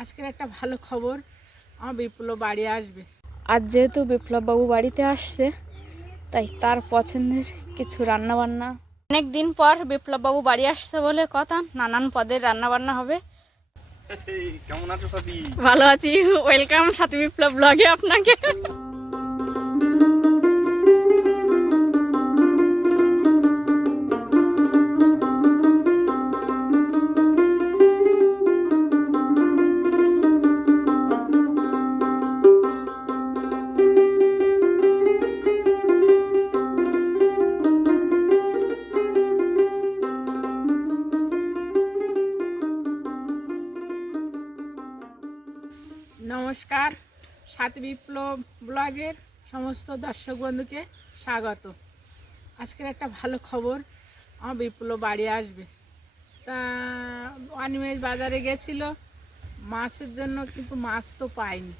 আজকের একটা ভালো খবর, আমার বিপ্লব বাড়ি আসবে। আজ যেহেতু বিপ্লব বাবু বাড়িতে আসছে, তাই তার পছন্দের কিছু রান্না বান্না। অনেক দিন পর বিপ্লব বাবু বাড়ি আসছে বলে কথা, নানান পদের রান্না বান্না হবে। কেমন আছো সাথী? ভালো আছি। ওয়েলকাম সাথী বিপ্লব ব্লগে আপনাকে। নমস্কার, সাথী বিপ্লব ব্লগের সমস্ত দর্শক বন্ধুকে স্বাগত। আজকের একটা ভালো খবর, আমার বিপ্লব বাড়ি আসবে। তা অনিমেষ বাজারে গেছিল মাছের জন্য, কিন্তু মাছ তো পাইনি।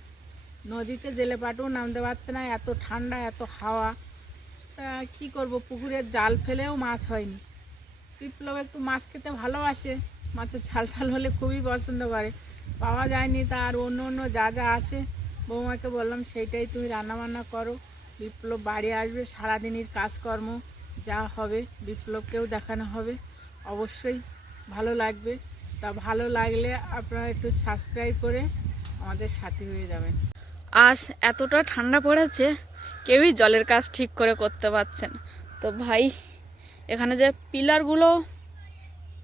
নদীতে জেলে পাটেও নামতে পারছে না, এত ঠান্ডা এত হাওয়া। তা কী করব, পুকুরের জাল ফেলেও মাছ হয়নি। বিপ্লব একটু মাছ খেতে ভালোবাসে, মাছের ঝাল ঝাল হলে খুবই পছন্দ করে। পাওয়া যায়নি, তার অন্য অন্য যা যা আছে বৌমাকে বললাম সেইটাই তুমি রান্নাবান্না করো। বিপ্লব বাড়ি আসবে, সারাদিনের কাজকর্ম যা হবে বিপ্লবকেও দেখানো হবে, অবশ্যই ভালো লাগবে। তা ভালো লাগলে আপনারা একটু সাবস্ক্রাইব করে আমাদের সাথী হয়ে যাবেন। আজ এতটা ঠান্ডা পড়েছে, কেউই জলের কাজ ঠিক করে করতে পারছে না। তো ভাই, এখানে যে পিলারগুলো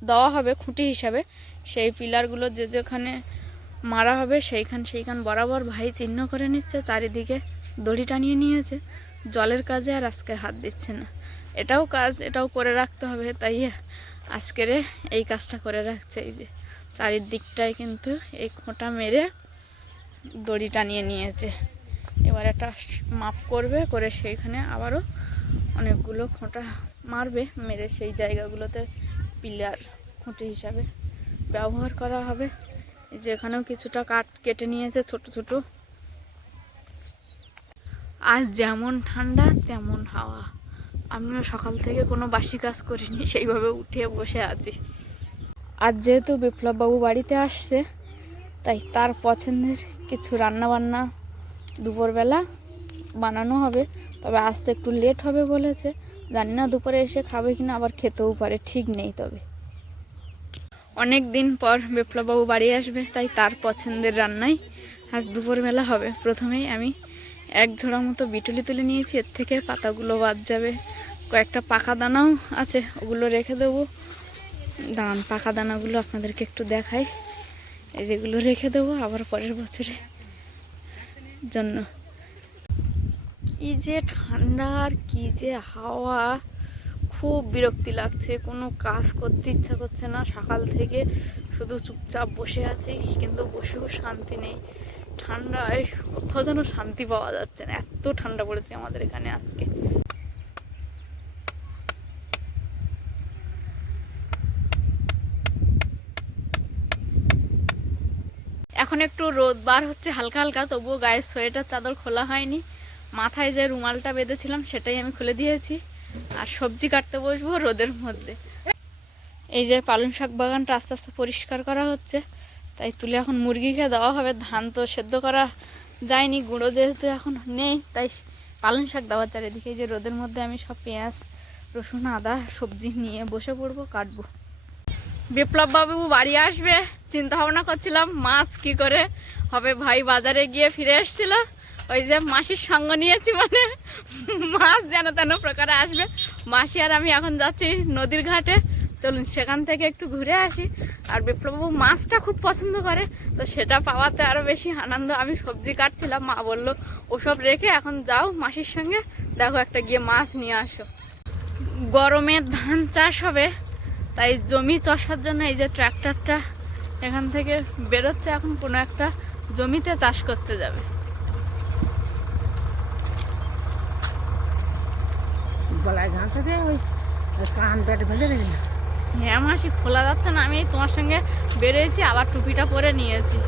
দেওয়া হবে খুঁটি হিসাবে, সেই পিলারগুলো যে যেখানে মারা হবে সেইখান বরাবর ভাই চিহ্ন করে নিচ্ছে, চারিদিকে দড়ি টানিয়ে নিয়েছে। জলের কাজে আর আজকের হাত দিচ্ছে না। এটাও কাজ, এটাও করে রাখতে হবে, তাই আজকের এই কাজটা করে রাখছে। এই যে চারিদিকটায় কিন্তু এই খোঁটা মেরে দড়ি টানিয়ে নিয়েছে। এবার একটা মাপ করবে, করে সেইখানে আবারও অনেকগুলো খোঁটা মারবে, মেরে সেই জায়গাগুলোতে পিলার খুঁটি হিসাবে ব্যবহার করা হবে। যেখানেও কিছুটা কাঠ কেটে নিয়েছে ছোট ছোট। আজ যেমন ঠান্ডা তেমন হাওয়া। আমিও সকাল থেকে কোনো বাসি কাজ করিনি, সেইভাবে উঠে বসে আছি। আজ যেহেতু বিপ্লব বাবু বাড়িতে আসছে, তাই তার পছন্দের কিছু রান্না বান্না দুপুরবেলা বানানো হবে। তবে আসতে একটু লেট হবে বলেছে, জানি না দুপুরে এসে খাবে কিনা, আবার খেতেও পারে, ঠিক নেই। তবে অনেক দিন পর বিপ্লববাবু বাড়ি আসবে, তাই তার পছন্দের রান্নাই আজ দুপুরবেলা হবে। প্রথমেই আমি এক ঝোড়া মতো বিটুলি তুলে নিয়েছি, এর থেকে পাতাগুলো বাদ যাবে। কয়েকটা পাকা দানাও আছে, ওগুলো রেখে দেবো। দান পাকা দানাগুলো আপনাদেরকে একটু দেখাই, এই যেগুলো রেখে দেবো আবার পরের বছরের জন্য। কি যে ঠান্ডা আর কি যে হাওয়া, খুব বিরক্তি লাগছে। কোনো কাজ করতে ইচ্ছা করছে না, সকাল থেকে শুধু চুপচাপ বসে আছি, কিন্তু বসেও শান্তি নেই। ঠান্ডায় কোথাও যেন শান্তি পাওয়া যাচ্ছে না, এত ঠান্ডা পড়েছে আমাদের এখানে আজকে। এখন একটু রোদ বার হচ্ছে হালকা হালকা, তবুও গায়ের সোয়েটার চাদর খোলা হয়নি। মাথায় যে রুমালটা বেঁধেছিলাম সেটাই আমি খুলে দিয়েছি। আর সবজি কাটতে বসবো রোদের মধ্যে। এই যে পালং শাক বাগানটা আস্তে আস্তে পরিষ্কার করা হচ্ছে, তাই তুলে এখন মুরগিকে দেওয়া হবে। ধান তো সেদ্ধ করা যায়নি, গুঁড়ো যেহেতু এখন নেই, তাই পালং শাক দেওয়ার চারিদিকে এই যে রোদের মধ্যে আমি সব পেঁয়াজ রসুন আদা সবজি নিয়ে বসে পড়বো, কাটবো। বিপ্লব বাবু বাড়ি আসবে, চিন্তা ভাবনা করছিলাম মাছ কি করে হবে। ভাই বাজারে গিয়ে ফিরে এসেছিল, ওই যে মাসির সঙ্গ নিয়েছি, মানে মাছ যেন তেন প্রকারে আসবে। মাসি আর আমি এখন যাচ্ছি নদীর ঘাটে, চলুন সেখান থেকে একটু ঘুরে আসি। আর বিপ্লববাবু মাছটা খুব পছন্দ করে, তো সেটা পাওয়াতে আরও বেশি আনন্দ। আমি সবজি কাটছিলাম, মা বললো ওসব রেখে এখন যাও মাসির সঙ্গে, দেখো একটা গিয়ে মাছ নিয়ে আসো। গরমে ধান চাষ হবে, তাই জমি চষার জন্য এই যে ট্র্যাক্টরটা এখান থেকে বেরোচ্ছে, এখন কোনো একটা জমিতে চাষ করতে যাবে। গলায় ঘাঁচা দিয়ে ওই কান পেটে ফেলে রেখে। হ্যাঁ মাসি, খোলা যাচ্ছে না। আমি তোমার সঙ্গে বেরিয়েছি, আবার টুপিটা পরে নিয়েছি।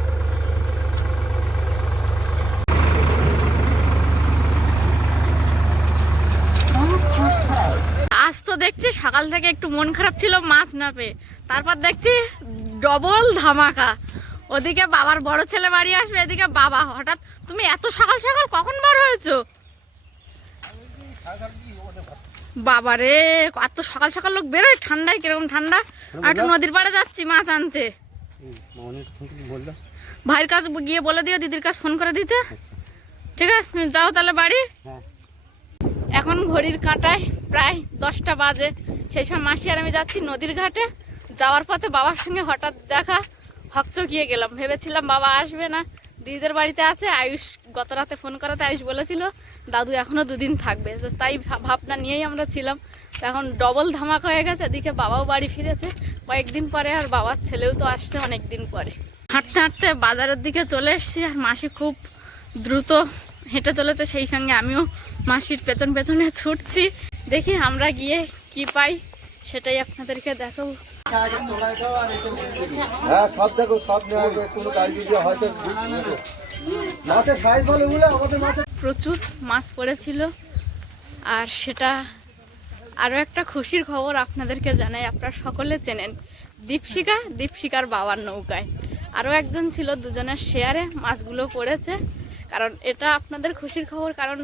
আজ তো দেখছি সকাল থেকে একটু মন খারাপ ছিল মাছ না পেয়ে, তারপর দেখছি ডবল ধামাকা। ওদিকে বাবার বড় ছেলে বাড়ি আসবে, এদিকে বাবা। হঠাৎ তুমি এত সকাল সকাল কখন বার হয়েছো? বাবারে, এত সকাল সকাল লোক বেরোয় ঠান্ডায়? কিরকম ঠান্ডা। আর একটু নদীর পাড়ে যাচ্ছি মাছ আনতে। ভাইয়ের কাছে গিয়ে বলে দিও দিদির কাছে ফোন করে দিতে। ঠিক আছে, তুমি যাও তাহলে বাড়ি। এখন ঘড়ির কাঁটায় প্রায় 10টা বাজে। সেই সময় মাসি আর আমি যাচ্ছি নদীর ঘাটে। যাওয়ার পথে বাবার সঙ্গে হঠাৎ দেখা, হকচকিয়ে গেলাম। ভেবেছিলাম বাবা আসবে না, দিদিদের বাড়িতে আছে। আয়ুষ গত রাতে ফোন করাতে আয়ুষ বলেছিল দাদু এখনো 2 দিন থাকবে, তো তাই ভাবনা নিয়েই আমরা ছিলাম। তো এখন ডবল ধামাকা হয়ে গেছে, এদিকে বাবাও বাড়ি ফিরেছে কয়েকদিন পরে, আর বাবার ছেলেও তো আসছে অনেক দিন পরে। হাঁটতে হাঁটতে বাজারের দিকে চলে এসেছি, আর মাসি খুব দ্রুত হেঁটে চলেছে, সেই সঙ্গে আমিও মাসির পেছন পেছনে ছুটছি। দেখি আমরা গিয়ে কি পাই সেটাই আপনাদেরকে দেখাবো। হ্যাঁ সব দেখো, সব নেওয়া যায়, কোনো কাজ হয়তো মাছের সাইজ ভালো বলে আমাদের মাছের প্রচুর মাছ পড়েছিল। আর সেটা আরও একটা খুশির খবর আপনাদেরকে জানাই, আপনারা সকলে চেনেন দীপশিকার বাবার নৌকায় আরও একজন ছিল, দুজনের শেয়ারে মাছগুলো পড়েছে। কারণ এটা আপনাদের খুশির খবর, কারণ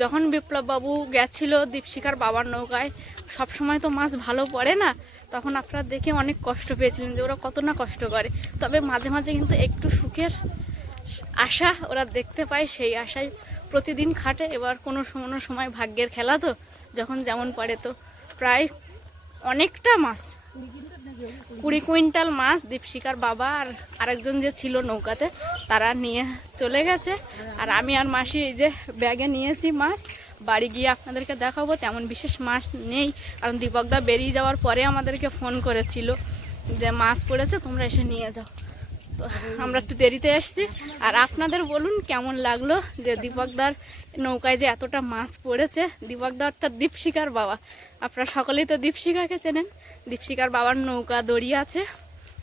যখন বিপ্লববাবু গেছিল দীপশিকার বাবার নৌকায়, সবসময় তো মাছ ভালো পড়ে না, তখন আপনারা দেখে অনেক কষ্ট পেয়েছিলেন যে ওরা কত না কষ্ট করে। তবে মাঝে মাঝে কিন্তু একটু সুখের আশা ওরা দেখতে পায়, সেই আশায় প্রতিদিন খাটে। এবার কোনো সময় ভাগ্যের খেলা, তো যখন যেমন পারে। তো প্রায় অনেকটা মাছ, 20 কুইন্টাল মাছ দীপশিকার বাবা আর আরেকজন যে ছিল নৌকাতে তারা নিয়ে চলে গেছে। আর আমি আর মাসি এই যে ব্যাগে নিয়েছি মাছ, বাড়ি গিয়ে আপনাদেরকে দেখাবো। তেমন বিশেষ মাছ নেই, কারণ দীপকদা বেরিয়ে যাওয়ার পরে আমাদেরকে ফোন করেছিল যে মাছ পড়েছে তোমরা এসে নিয়ে যাও। তো আমরা একটু দেরিতে এসেছি। আর আপনাদের বলুন কেমন লাগলো যে দীপকদার নৌকায় যে এতটা মাছ পড়েছে। দীপকদা অর্থাৎ দীপশিকার বাবা, আপনারা সকলেই তো দীপশিকাকে চেনেন। দীপশিকার বাবার নৌকা দড়ি আছে,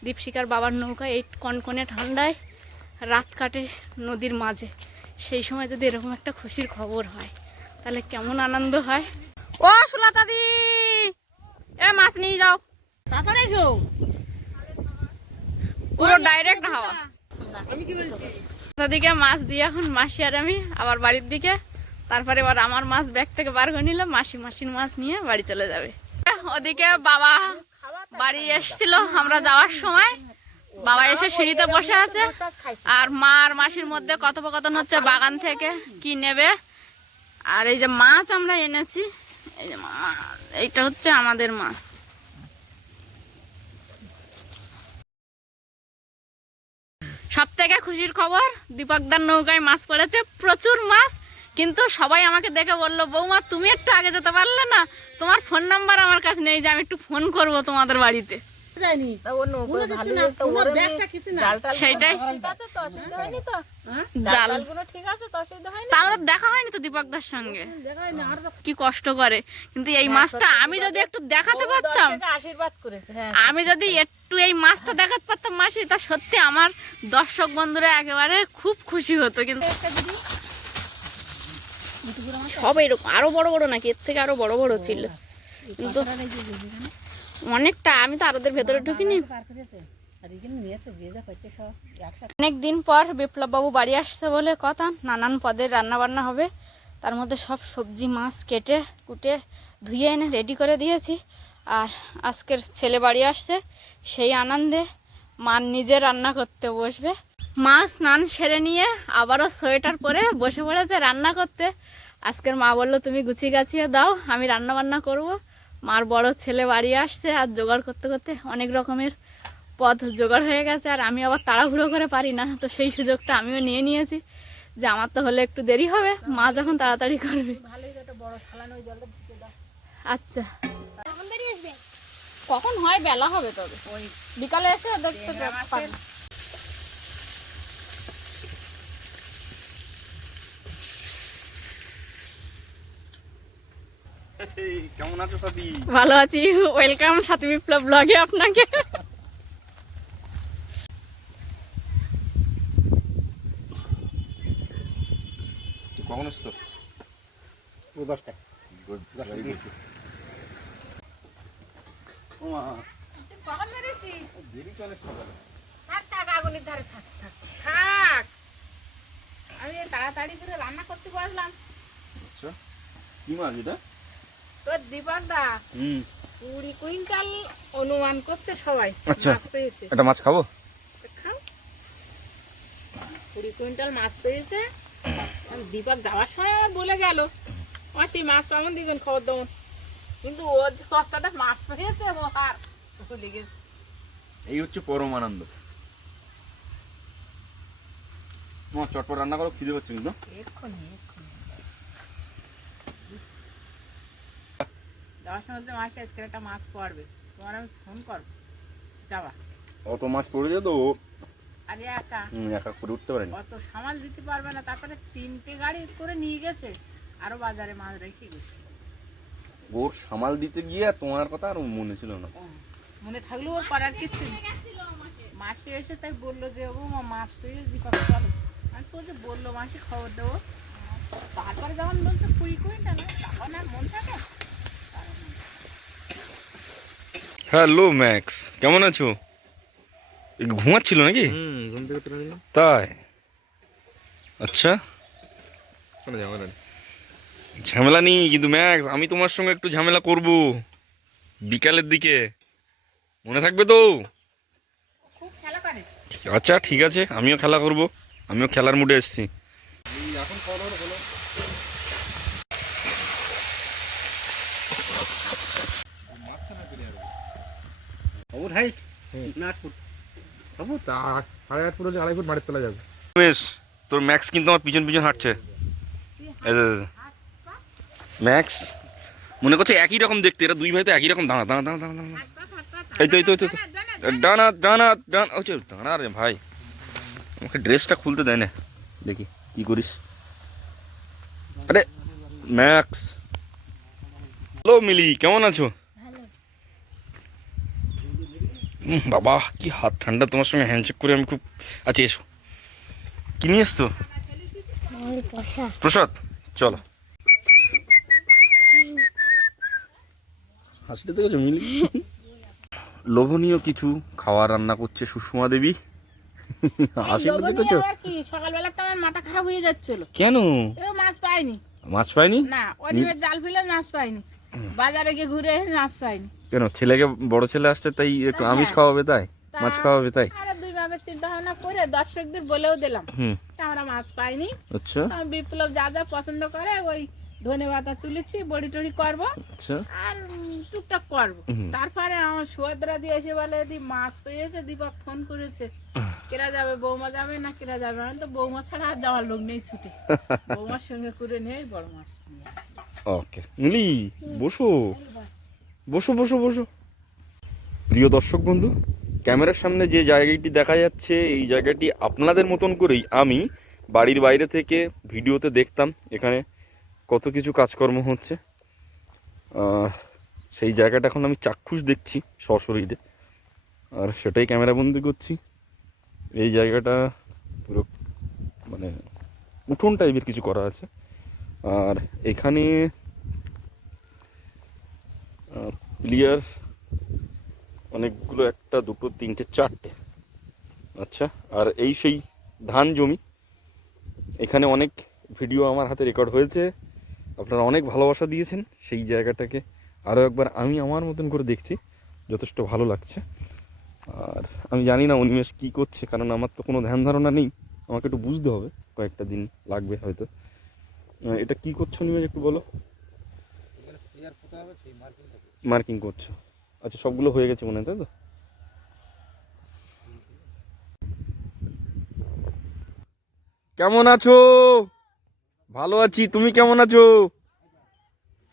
দীপশিকার বাবার নৌকা এই কনকনে ঠান্ডায় রাত কাটে নদীর মাঝে। সেই সময় যদি এরকম একটা খুশির খবর হয় তাহলে কেমন আনন্দ হয়। ও সুলতা দি, এ মাছ নিয়ে যাও, পুরো ডাইরেক্ট হাওয়া। ওদিকে মাছ দিয়ে এখন মাসি আর আমি আবার বাড়ির দিকে। তারপরে এবার আমার মাছ ব্যাগ থেকে বার করে নিলাম, মাসির মাছ নিয়ে বাড়ি চলে যাবে। ওদিকে বাবা বাড়ি এসেছিল আমরা যাওয়ার সময়, বাবা এসে সিঁড়িতে বসে আছে। আর মা আর মাসির মধ্যে কথোপকথন হচ্ছে বাগান থেকে কি নেবে। আর এই যে মাছ আমরা এনেছি, এই যে এইটা হচ্ছে আমাদের মাছ। সব থেকে খুশির খবর, দীপকদার নৌকায় মাছ পড়েছে, প্রচুর মাছ। কিন্তু সবাই আমাকে দেখে বললো বৌমা তুমি একটু আগে যেতে পারলে না, তোমার ফোন নাম্বার আমার কাছে নেই যে আমি একটু ফোন করব তোমাদের বাড়িতে। সেইটাই আমাদের দেখা হয়নি তো দীপকদার সঙ্গে, কি কষ্ট করে। কিন্তু এই মাছটা আমি যদি একটু দেখাতে পারতাম, আমি যদি একটু এই মাছটা দেখাতে পারতাম মাসি, তা সত্যি আমার দর্শক বন্ধুরা একেবারে খুব খুশি হতো। কিন্তু সব এরকম আরো বড় বড় নাকি, এর থেকে আরো বড় বড় ছিল, কিন্তু অনেকটা। আমি তো আরোদের ভেতরে ঢুকিনি। অনেকদিন পর বিপ্লব বাবু বাড়ি আসছে বলে কথা, নানান পদের রান্না বান্না হবে। তার মধ্যে সব সবজি মাছ কেটে কুটে ধুয়ে এনে রেডি করে দিয়েছি। আর আজকের ছেলে বাড়ি আসছে, সেই আনন্দে মা নিজে রান্না করতে বসবে। মা স্নান সেরে নিয়ে আবারও সোয়েটার পরে বসে পড়েছে রান্না করতে। আজকের মা বললো তুমি গুছিয়ে গাছিয়ে দাও, আমি রান্না বান্না করব। মার বড় ছেলে বাড়ি আসছে, আর জোগাড় করতে করতে অনেক রকমের পদ জোগাড় হয়ে গেছে। আর আমি আবার তাড়াহুড়ো করে পারি না, তো সেই সুযোগটা আমিও নিয়ে নিয়েছি যে আমার তো হলে একটু দেরি হবে, মা যখন তাড়াতাড়ি করবে। আচ্ছা কখন হয় বেলা হবে, তবে ওই বিকালে এসে দেখতে পাবেন। কেমন আছো সাথী? ভালো আছি, ওয়েলকাম সাথী বিপ্লব ব্লগে আপনাকে। কখন আসছো? 10টায়। দেরি চলে সকালে। আগুনের ধারে থাক থাক থাক। আমি এই তাড়াতাড়ি করে রান্না করতে বসলাম। আচ্ছা কি মাছ এটা? তোর দীপক দা 20 কুইন্টাল অনুমান করছে সবাই আচ্ছা। মাছ পেয়েছে। একটা মাছ খাবো? খাও। 20 কুইন্টাল মাছ পেয়েছে। আর দীপক যাওয়ার সময় আমার বলে গেল মাসি মাছ পাবন দিবেন খবর দেবেন, কিন্তু ও যে কতটা মাছ পেয়েছে ও আর ভুলে গেছে। এই হচ্ছে পরম আনন্দ। তোমার চটপট রান্না করো, খিদে পাচ্ছে কিন্তু। এক্ষুনি যাওয়ার সময় তো মাসি আজকে একটা মাছ পড়বে, তোমার আমি ফোন করবো যাওয়া। অত মাছ পড়ে যেত, আরে একা একা করে উঠতে পারেনি। অত সামাল দিতে পারবে না, তারপরে 3টে গাড়ি করে নিয়ে গেছে, আরো বাজারে মাছ রেখে গেছে। ওর সামাল দিতে গিয়ে আর তোমার কথা আর মনে ছিল না। মনে থাকলেও ওর করার কিছু নেই। মাসি এসে তাই বললো যে ও মা মাছ পেয়ে দীপক চলো। আমি বলছি বললো মাসি খবর দেবো, তারপরে যখন বলছে 20 কুইন্টাল তখন আর মন থাকে। হ্যালো ম্যাক্স, কেমন আছো? ঘুমাচ্ছিল নাকি? ঘুম থেকে তুলে নিলাম। তাই? আচ্ছা, কোনো ঝামেলা নেই। ঝামেলা নেই, কিন্তু ম্যাক্স আমি তোমার সঙ্গে একটু ঝামেলা করব বিকালের দিকে, মনে থাকবে তো? খুব খেলা করে। আচ্ছা ঠিক আছে, আমিও খেলা করব, আমিও খেলার মুডে এসেছি। এখন কত হলো? ওর হাইট 8 ফুট। 6 ফুট, 8.5 ফুট হলে 2.5 ফুট মাটির তলা যাবে। বেশ, তোর ম্যাক্স কিন্তু আমার পিছন পিছন হাঁটছে। এই যে, ম্যাক্স মনে করছে একই রকম দেখতে, এরা দুই ভাই তো একই রকম। দাঁড়া দাঁড়া দাঁড়া দাঁড়া দাঁড়া। এই তো এই তো এই তো ডানা ডানা ডানা, ও দাঁড়া রে ভাই, আমাকে ড্রেসটা খুলতে দেয় না, দেখি কি করিস। আরে ম্যাক্স, হ্যালো মিলি, কেমন আছো? বাবা কি হাত ঠান্ডা, তোমার সঙ্গে হ্যান্ডশেক করে আমি খুব। আচ্ছা এসো, কি নিয়ে এসছো? প্রসাদ, চলো। হাসিটা দেখেছো মিলি? লোভনীয় কিছু খাবার রান্না করছে সুষমা দেবী। হাসিটা দেখেছো? কি সকালবেলা তো আমার মাথা খারাপ হয়ে যাচ্ছিল। কেন? এও মাছ পাইনি। মাছ পাইনি? না, অনিমের জাল ফেলে মাছ পাইনি। বাজারে গিয়ে ঘুরে এসে মাছ পাইনি। কেন? ছেলেকে, বড় ছেলে আসছে তাই একটু আমিষ খাওয়াবে, তাই মাছ খাওয়াবে তাই? আরে দুই ভাবে চিন্তা ভাবনা করে দর্শকদের বলেও দিলাম হুম, আমরা মাছ পাইনি। আচ্ছা আমি বিপ্লব যা যা পছন্দ করে ওই ধনেপাতা তুলেছি, বড়ি টড়ি করবো আচ্ছা। আর টুকটাক করবো। হুম। তারপরে আমার সুভদ্রা দিয়ে এসে বলে দি মাছ পেয়েছে, দীপক ফোন করেছে কেরা যাবে, বৌমা যাবে না কেরা যাবে। আমি তো বৌমা ছাড়া আর যাওয়ার লোক নেই ছুটে, বৌমার সঙ্গে করে নিয়ে বড় মাছ নিয়ে আসি। ওকে মিলি, বসো বসো বসো বসো। প্রিয় দর্শক বন্ধু, ক্যামেরার সামনে যে জায়গাটি দেখা যাচ্ছে, এই জায়গাটি আপনাদের মতন করেই আমি বাড়ির বাইরে থেকে ভিডিওতে দেখতাম এখানে কত কিছু কাজকর্ম হচ্ছে। সেই জায়গাটা এখন আমি চাক্ষুষ দেখছি সশরীরে, আর সেটাই ক্যামেরাবন্দি করছি। এই জায়গাটা পুরো মানে উঠোন টাইপের কিছু করা আছে, আর এখানে প্লেয়ার অনেকগুলো, একটা দুটো তিনটে চারটে। আচ্ছা, আর এই সেই ধান জমি, এখানে অনেক ভিডিও আমার হাতে রেকর্ড হয়েছে, আপনারা অনেক ভালোবাসা দিয়েছেন। সেই জায়গাটাকে আরও একবার আমি আমার মতন করে দেখছি, যথেষ্ট ভালো লাগছে। আর আমি জানি না অনিমেষ কী করছে, কারণ আমার তো কোনো ধ্যান ধারণা নেই, আমাকে একটু বুঝতে হবে, কয়েকটা দিন লাগবে হয়তো। এটা কি করছো অনিমেষ একটু বলো? মার্কিং করছো, আচ্ছা সবগুলো হয়ে গেছে মনে হয়, তাই তো? কেমন আছো? ভালো আছি, তুমি কেমন আছো?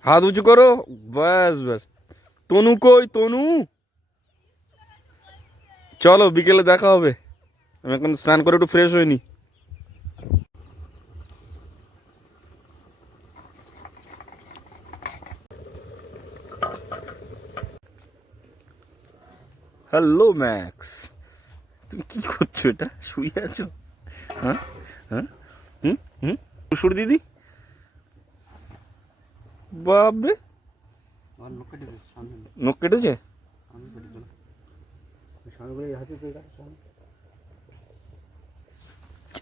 হাত উঁচু করো, ব্যাস ব্যাস। তনু কই? তনু চলো, বিকেলে দেখা হবে। আমি এখন স্নান করে একটু ফ্রেশ হইনি। হ্যালো ম্যাক্স, তুমি কি করছো? এটা শুয়ে আছো? হ্যাঁ হ্যাঁ, হুম হুম, সুর দিদি বাবরে, নখ কেটেছে?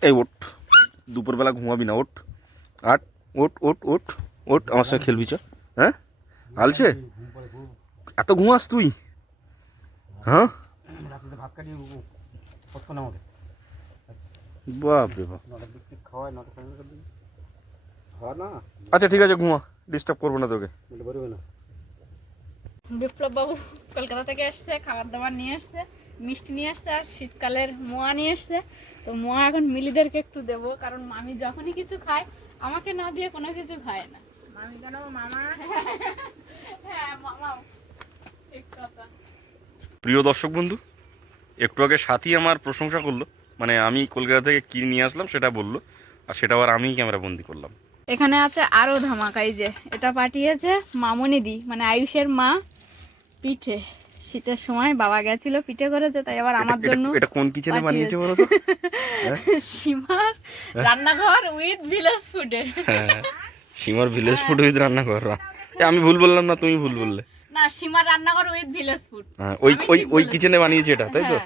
এই ওঠ, দুপুরবেলা ঘুমাবি না, ওঠ, আট, ওঠ ওঠ ওঠ ওঠ, আমার সঙ্গে খেলবি চ। হ্যাঁ আলছে, এত ঘুমাস তুই? হ্যাঁ রাত্রিতে ভাত কাটিয়ে পছন্দ আমাকে বাপ রে বাপ। নটার দিক থেকে খাওয়ায়, 9টা 9:30 দিকে খাওয়া না, আচ্ছা ঠিক আছে, ঘুমা, ডিস্টার্ব করবো না তোকে। বলে বেরোবে না। বিপ্লব বাবু কলকাতা থেকে এসছে, খাবার দাবার নিয়ে আসছে, মিষ্টি নিয়ে আসছে, আর শীতকালের মোয়া নিয়ে আসছে। তো মোয়া এখন মিলিদেরকে একটু দেবো, কারণ মামি যখনই কিছু খায় আমাকে না দিয়ে কোনো কিছু খায় না। মামি কেন মামা? হ্যাঁ মামাও, ঠিক কথা। প্রিয় দর্শক বন্ধু, একটু আগে সাথী আমার প্রশংসা করলো, মানে আমি কলকাতা থেকে কি নিয়ে আসলাম সেটা বললো, আর সেটা আবার আমিই ক্যামেরা বন্দি করলাম। এখানে আছে আরো ধামাকা, এই যে এটা পাঠিয়েছে মামুনিদি, মানে আয়ুষের মা, পিঠে। শীতের সময় বাবা গেছিল, পিঠে করেছে, তাই আবার আমার জন্য এটা কোন কিচেনে বানিয়েছে বলো তো? সীমার রান্নাঘর উইথ ভিলেজ ফুডে। হ্যাঁ, সীমার ভিলেজ ফুড উইথ রান্নাঘর। আমি ভুল বললাম না, তুমি ভুল বললে। না, সীমার রান্নাঘর উইথ ভিলেজ ফুড। হ্যাঁ, ওই ওই ওই কিচেনে বানিয়েছে এটা, তাই তো?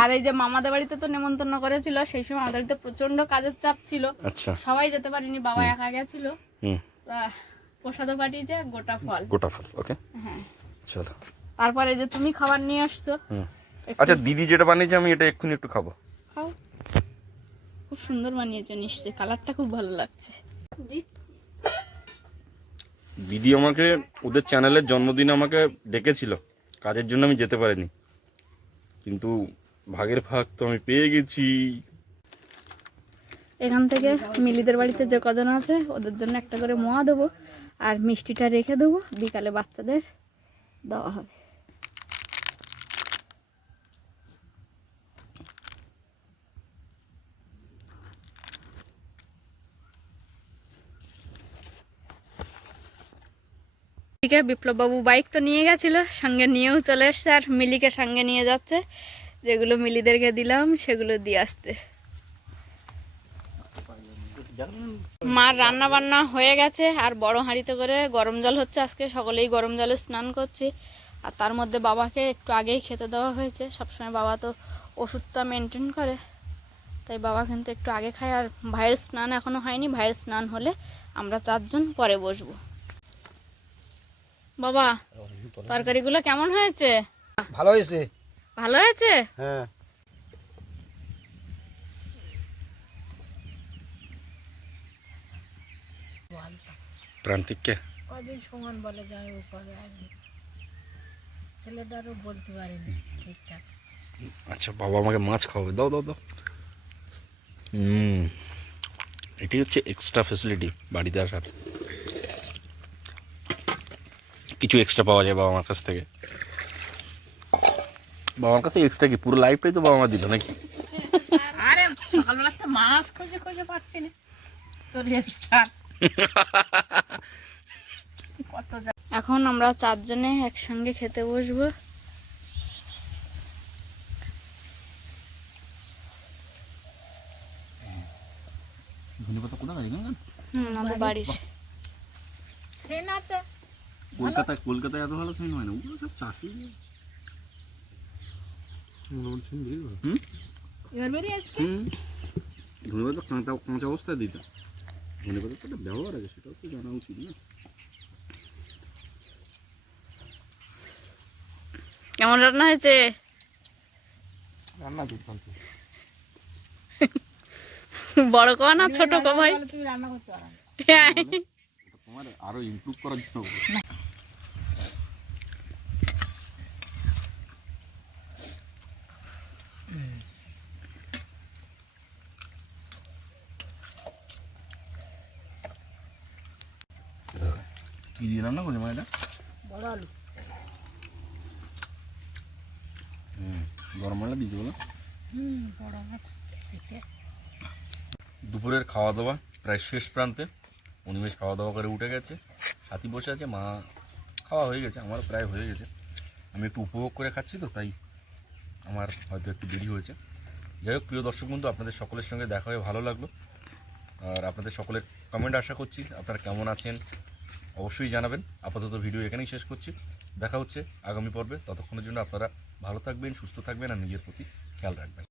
আর এই যে মামাদের বাড়িতে তো নেমন্তন্ন করেছিল, সেই সময় আমাদের বাড়িতে প্রচন্ড কাজের চাপ ছিল, আচ্ছা, সবাই যেতে পারিনি, বাবা একা গেছিল। হুম, প্রসাদও পাঠিয়েছে, গোটা ফল। গোটা ফল, ওকে, হ্যাঁ। চলো। তারপরে এই যে তুমি খাবার নিয়ে আসছো। হুম, একটু আচ্ছা দিদি যেটা বানিয়েছে আমি এটা এক্ষুনি একটু খাবো। খাও, খুব সুন্দর বানিয়েছে, নিশ্চয়ই কালারটা খুব ভালো লাগছে। দিদি আমাকে ওদের চ্যানেলের জন্মদিনে আমাকে ডেকেছিল, কাজের জন্য আমি যেতে পারিনি, কিন্তু ভাগের ভাগ তো আমি পেয়ে গেছি। এখান থেকে মিলিদের বাড়িতে যে কজন আছে ওদের জন্য একটা করে মোয়া দেবো, আর মিষ্টিটা রেখে দেবো, বিকালে বাচ্চাদের দেওয়া হবে। বিপ্লব বাবু বাইক তো নিয়ে গেছিল, সঙ্গে নিয়েও চলে এসছে, আর মিলিকে সঙ্গে নিয়ে যাচ্ছে, যেগুলো মিলিদেরকে দিলাম সেগুলো দিয়ে আসতে। মার রান্না বান্না হয়ে গেছে, আর বড় হাঁড়িতে করে গরম জল হচ্ছে, আজকে সকলেই গরম জলে স্নান করছি। আর তার মধ্যে বাবাকে একটু আগেই খেতে দেওয়া হয়েছে, সবসময় বাবা তো ওষুধটা মেনটেন করে, তাই বাবা কিন্তু একটু আগে খায়। আর ভাইয়ের স্নান এখনো হয়নি, ভাইয়ের স্নান হলে আমরা 4 জন পরে বসবো। বাবা, তরকারিগুলো কেমন হয়েছে? ভালো হয়েছে। ভালো হয়েছে? হ্যাঁ, প্রান্তিককে কদিন সমান বলে যায়, ও কবে আসবে, ছেলেটারও বলতে পারিনি ঠিকঠাক। আচ্ছা, বাবা আমাকে মাছ খাওয়াবে, দাও দাও দাও। এটাই হচ্ছে এক্সট্রা ফেসিলিটি বাড়িতে আসার, কিছু এক্সট্রা পাওয়া যায় বাবা মার কাছ থেকে। বাবার কাছে এক্সট্রা কি, পুরো লাইফটাই তো বাবা মা দিল নাকি? আরে সকালবেলা তো মাছ খুঁজে খুঁজে পাচ্ছি না, তোর স্টার্ট কত। এখন আমরা 4 জনে একসঙ্গে খেতে বসবো। আমাদের বাড়ির সেন আছে, কলকাতায় এত ভালো সিন হয় না, ওগুলো সব চাকরি। এবার বেরিয়ে আজকে ধনে পাতা কাঁচা অবস্থায় দিতাম, ধনে পাতা ব্যবহার আছে সেটাও তো জানা উচিত না। কেমন রান্না হয়েছে? রান্না দুর্দান্ত। বড় কো না ছোট কো ভাই? তুমি রান্না করতে পারো না। তোমার আরো ইমপ্রুভ করার জন্য। কি দিয়ে রান্না করলি মা এটা? বড় আলু, গরম মশলা দিয়েছি বলো। বড় মাছ খেতে। দুপুরের খাওয়া দাওয়া প্রায় শেষ প্রান্তে, উনিশ খাওয়া দাওয়া করে উঠে গেছে, সাথী বসে আছে, মা খাওয়া হয়ে গেছে, আমার প্রায় হয়ে গেছে। আমি একটু উপভোগ করে খাচ্ছি তো, তাই আমার হয়তো একটু দেরি হয়েছে। যাই হোক, প্রিয় দর্শক বন্ধু, আপনাদের সকলের সঙ্গে দেখা হয়ে ভালো লাগলো, আর আপনাদের সকলের কমেন্ট আশা করছি। আপনারা কেমন আছেন অবশ্যই জানাবেন। আপাতত ভিডিও এখানেই শেষ করছি, দেখা হচ্ছে আগামী পর্বে। ততক্ষণের জন্য আপনারা ভালো থাকবেন, সুস্থ থাকবেন, আর নিজের প্রতি খেয়াল রাখবেন।